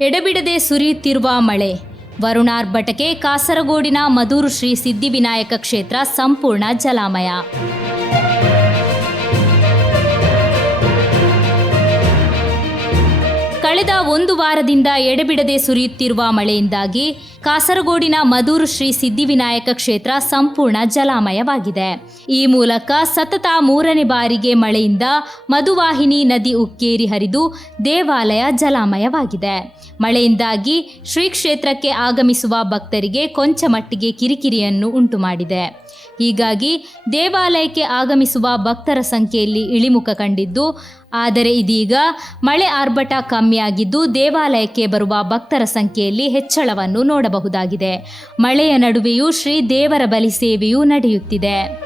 ಎಡೆಬಿಡದೆ ಸುರಿಯುತ್ತಿರುವ ಮಳೆ. ವರುಣಾರ್ಭಟಕ್ಕೆ ಕಾಸರಗೋಡಿನ ಮಧೂರು ಶ್ರೀ ಸಿದ್ಧಿವಿನಾಯಕ ಕ್ಷೇತ್ರ ಸಂಪೂರ್ಣ ಜಲಾಮಯ. ಕಳೆದ ಒಂದು ವಾರದಿಂದ ಎಡೆಬಿಡದೆ ಸುರಿಯುತ್ತಿರುವ ಮಳೆಯಿಂದಾಗಿ ಕಾಸರಗೋಡಿನ ಮಧೂರು ಶ್ರೀ ಸಿದ್ಧಿವಿನಾಯಕ ಕ್ಷೇತ್ರ ಸಂಪೂರ್ಣ ಜಲಾಮಯವಾಗಿದೆ. ಈ ಮೂಲಕ ಸತತ ಮೂರನೇ ಬಾರಿಗೆ ಮಳೆಯಿಂದ ಮಧುವಾಹಿನಿ ನದಿ ಉಕ್ಕೇರಿ ಹರಿದು ದೇವಾಲಯ ಜಲಾಮಯವಾಗಿದೆ. ಮಳೆಯಿಂದಾಗಿ ಶ್ರೀ ಕ್ಷೇತ್ರಕ್ಕೆ ಆಗಮಿಸುವ ಭಕ್ತರಿಗೆ ಕೊಂಚ ಮಟ್ಟಿಗೆ ಕಿರಿಕಿರಿಯನ್ನು ಉಂಟು ಮಾಡಿದೆ ಹೀಗಾಗಿ ದೇವಾಲಯಕ್ಕೆ ಆಗಮಿಸುವ ಭಕ್ತರ ಸಂಖ್ಯೆಯಲ್ಲಿ ಇಳಿಮುಖ ಕಂಡಿದ್ದು, ಆದರೆ ಇದೀಗ ಮಳೆ ಆರ್ಭಟ ಕಮ್ಮಿಯಾಗಿದ್ದು ದೇವಾಲಯಕ್ಕೆ ಬರುವ ಭಕ್ತರ ಸಂಖ್ಯೆಯಲ್ಲಿ ಹೆಚ್ಚಳವನ್ನು ನೋಡಬಹುದಾಗಿದೆ ಮಳೆಯ ನಡುವೆಯೂ ಶ್ರೀ ದೇವರ ಬಲಿ ಸೇವೆಯೂ ನಡೆಯುತ್ತಿದೆ.